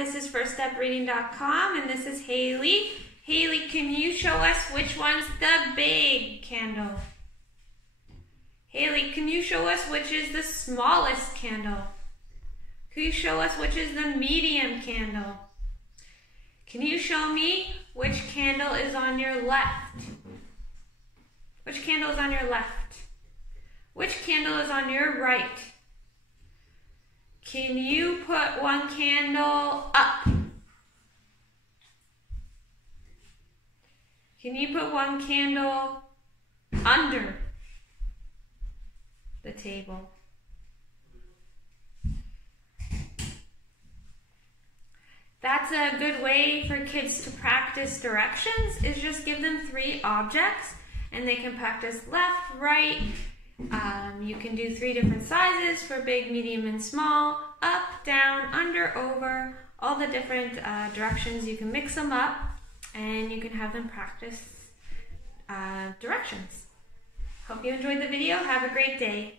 this is firststepreading.com and this is Haley. Haley, can you show us which one's the big candle? Haley, can you show us which is the smallest candle? Can you show us which is the medium candle? Can you show me which candle is on your left? Which candle is on your left? Which candle is on your right? Can you put one candle up? Can you put one candle under the table? That's a good way for kids to practice directions, is just give them 3 objects and they can practice left, right. You can do 3 different sizes for big, medium, and small, up, down, under, over, all the different directions. You can mix them up and you can have them practice directions. Hope you enjoyed the video. Have a great day.